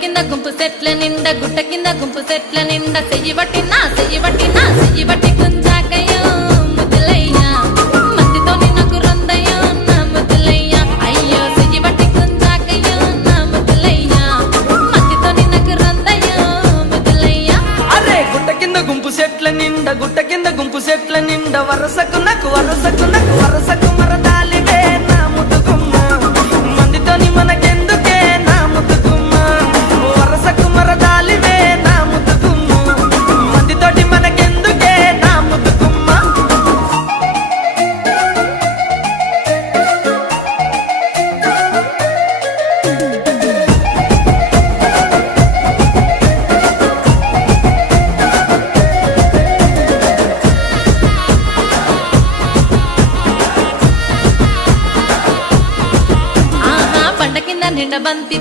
కింద గుంపు సెట్ల నిండా గుట్ట కింద గుంపు సెట్ల నిండా చెయ్యి బట్టి గుంజాకయ్యో ముద్దులయ్యా మందితో నాకు రొందయ్యో నా ముద్దులయ్యా అయ్యో చెయ్యి బట్టి గుంజాకయ్యో నా ముద్దులయ్యా మందితో నాకు రొందయ్యో ముద్దులయ్యా అరే గుట్ట కింద గుంపు సెట్ల నిండా వరసకు మరదాలివే నా ముద్దుగుమ్మ మందితోని మనకెందుకే నా ముద్దుగుమ్మ వరసకు మరదాలివే నా ముద్దుగుమ్మ మందితోటి మనకెందుకే నా ముద్దుగుమ్మ ఆహా పంట కింద నిండ బంతి